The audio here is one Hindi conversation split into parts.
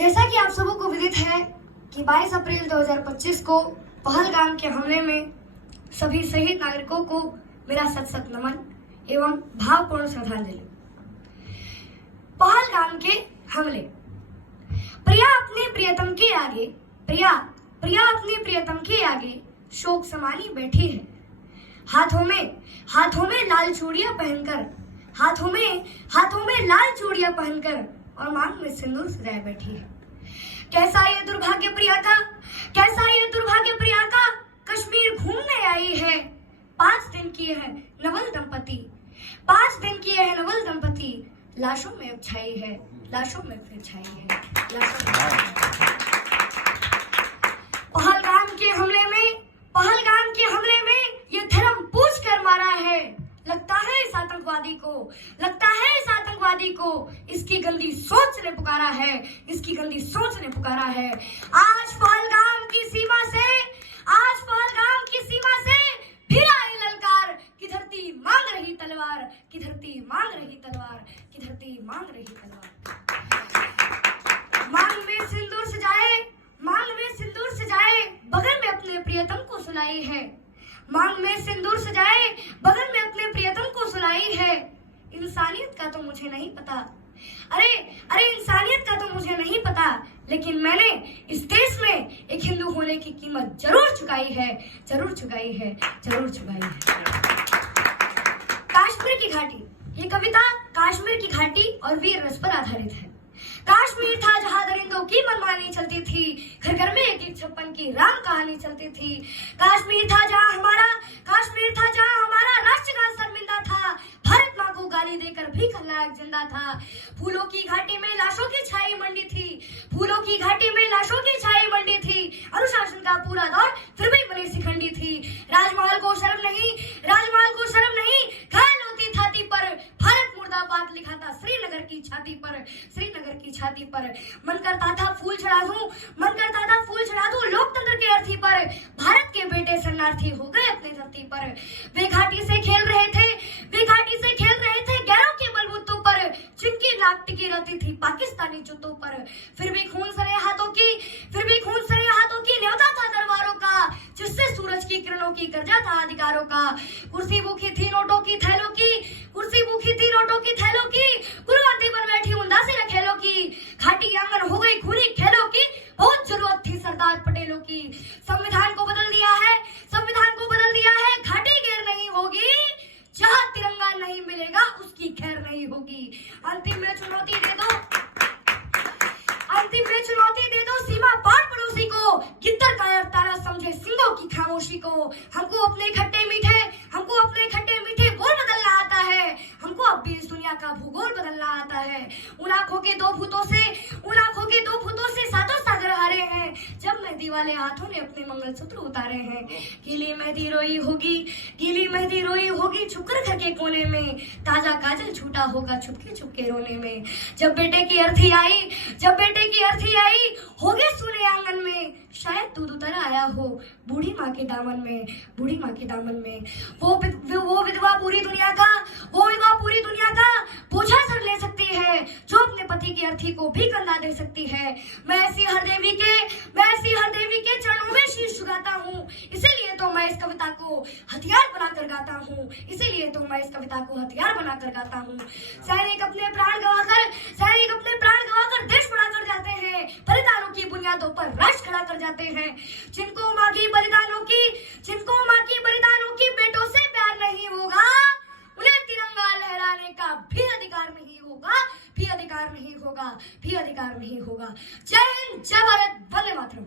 जैसा कि आप सबों को विदित है कि 22 अप्रैल 2025 को पहलगाम के हमले में सभी शहीद नागरिकों को मेरा सत सत नमन एवं भावपूर्ण श्रद्धांजलि। पहलगाम के हमले। प्रिया अपने प्रियतम के आगे प्रिया अपने प्रियतम के आगे शोक समानी बैठी है। हाथों में लाल चूड़ियां पहनकर हाथों में लाल चूड़ियां पहनकर और मांग में सिंदूर सजाए बैठी है। कैसा ये दुर्भाग्य प्रिया का कश्मीर घूमने आई है। 5 दिन की है नवल दंपति लाशों में अब छाई है, लाशों में फिर छाई है। पहलगाम के हमले में ये धर्म पूछ कर मारा है। लगता है इस आतंकवादी को इसकी गंदी सोच ने पुकारा है। आज पहलगाम की सीमा से फिर आई ललकार की धरती मांग रही तलवार। मांग में सिंदूर सजाए बगल में अपने प्रियतम को सुलाई है। इंसानियत का तो मुझे नहीं पता। इंसानियत का तो मुझे नहीं पता, लेकिन मैंने इस देश में एक हिंदू होने की कीमत जरूर चुकाई है। कश्मीर की घाटी। ये कविता कश्मीर की घाटी और वीर रस पर आधारित है। कश्मीर था जहां दरिंदों की मनमानी चलती थी, घर घर में एक 56 की राम कहानी चलती थी। कश्मीर था जहां हमारा राष्ट्रगान शर्मिंदा था। भारत माँ को गाली देकर भी खलनायक जिंदा था। फूलों की घाटी में लाशों की छाई मंडी थी। अनुशासन का पूरा दौर फिर भी बनी सिखंडी थी। राजमहल को शर्म नहीं घायल होती छाती पर। भारत मुर्दाबाद लिखा था श्रीनगर की छाती पर। मन करता था फूल चढ़ा दूं लोकतंत्र के अर्थी पर। भारत के बेटे शरणार्थी हो गए अपनी धरती पर। वे घाटी से खेल रहे थे गैरों के बलबूतों पर, जिनकी नाक टिकी रहती थी पाकिस्तानी जूतों पर। फिर भी खून सरे हाथों की न्योता था दरबारों का, जिससे सूरज की किरणों की गर्जा था अधिकारों का। कुर्सी भूखी थी नोटों की थैलों की, गुरुवर्दी बन बैठी उदासी रखेलों की। घाटी आंगन हो गई खूनी खेलों की, बहुत जरूरत थी सरदार पटेलों की। संविधान को बदल दिया है, घाटी गैर नहीं होगी। जहां तिरंगा नहीं मिलेगा उसकी खैर नहीं होगी। अंतिम में चुनौती दे दो सीमा पार पड़ोसी को। गिद्दर का तारा समझे सिंगों की खामोशी को। हमको अपने खट्टे मीठे बोल बदलना आता है। हमको अब भी इस दुनिया का भूगोल बदलना आता है। उन आंखों के दो भूतों से सातों सागर हारे हैं। जब मेहंदी वाले हाथों ने अपने मंगलसूत्र उतारे हैं। गीली मेहंदी रोई होगी छुपकर घर के कोने में। ताजा काजल छूटा होगा छुपके रोने में। जब बेटे की अर्थी आई होगे सुने आंगन में। शायद दूध उतर आया हो बूढ़ी माँ के दामन में। वो विधवा पूरी दुनिया का बोझा सर ले सकती है, जो अपने पति की अर्थी को भी कंधा दे सकती है। मैं ऐसी हर देवी के चरणों में शीश झुकाता हूँ। इसीलिए तो मैं इस कविता को हथियार बनाकर गाता हूँ। सैनिक अपने प्राण गवाकर देश बनाकर जाते हैं। बलिदानों की बुनियादों पर राष्ट्र खड़ा कर जाते हैं। जिनको माँ की बलिदानों की बेटों से प्यार नहीं होगा, उन्हें तिरंगा लहराने का भी अधिकार नहीं होगा। जय हिंद, जय भारत, वंदे मातरम।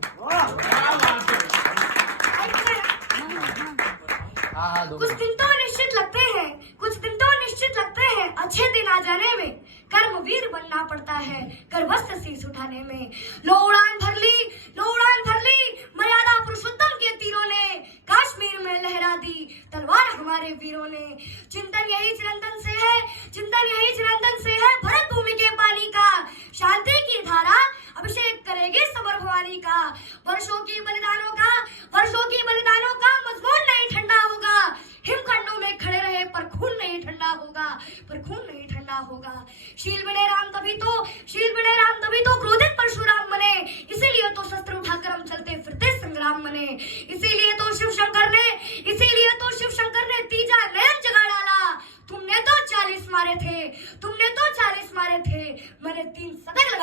कुछ दिन तो निश्चित लगते हैं अच्छे दिन आ जाने में। कर्मवीर बनना पड़ता है गर्भस्थ शीश उठाने में। लो उड़ान भर ली मर्यादा पुरुषोत्तम के तीरों ने। कश्मीर में लहरा दी तलवार हमारे वीरों ने। चिंतन यही चिरंतन से है भरत भूमि के पानी का। शांति की धारा अभिषेक करेगी समर भवानी का। वर्षों की बलिदानों का मजमून नहीं ठंडा होगा। हिमखंडों में खड़े रहे पर खून नहीं ठंडा होगा। शील बिने राम तभी तो क्रोधित परशुराम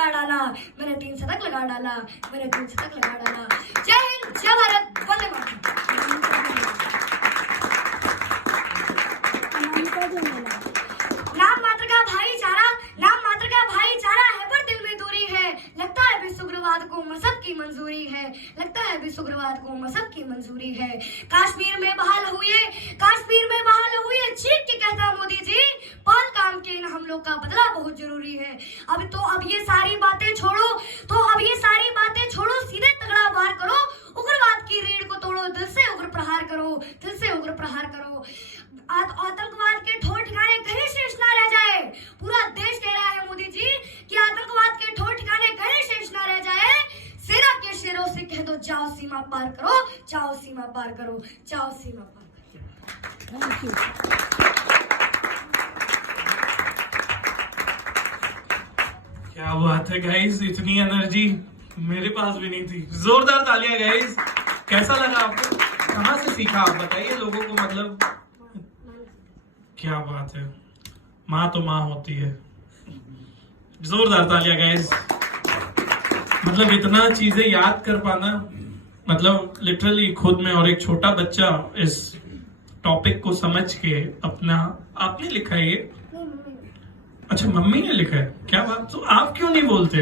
लगा डाला, मैंने 3 शतक लगा डाला, मैंने 3 शतक लगा डाला। जय हिंद, जय भारत, वंदे मातरम। नाम मात्र का भाईचारा, नाम मात्र का भाईचारा है पर दिल में दूरी है। लगता है विश्व उग्रवाद को मजहब की मंजूरी है, लगता है विश्व उग्रवाद को मजहब की मंजूरी है। कश्मीर में बहाल हुए, कश्मीर में बहाल हुए, चीख के कहता मोदी जी, पहल काम के इन हमलों का बदला बहुत जरूरी है। अब ये सारी बातें छोड़ो, सीधे तगड़ा वार करो, उग्रवाद की रीढ़ को तोड़ो, दिल से उग्र प्रहार करो, दिल से उग्र प्रहार करो। आतंकवाद के ठोर ठिकाने कहीं शेष ना रह जाए। पूरा देश कह रहा है मोदी जी कि आतंकवाद के ठोर ठिकाने कहीं शेष ना रह जाए। सेना के शेरों से कह दो, जाओ सीमा पार करो, जाओ सीमा पार करो, जाओ सीमा पार करो। Thank you. क्या बात है गाइस, इतनी एनर्जी मेरे पास भी नहीं थी। जोरदार तालियां गाइस। कैसा लगा आपको? कहाँ से सीखा आप बताइए लोगों को, मतलब क्या बात है। माँ तो माँ होती है। जोरदार तालियां गाइस। मतलब इतना चीजें याद कर पाना, मतलब लिटरली खुद में, और एक छोटा बच्चा इस टॉपिक को समझ के अपना, आपने लिखा है ये? अच्छा, मम्मी ने लिखा है। क्या बात। तो आप क्यों नहीं बोलते?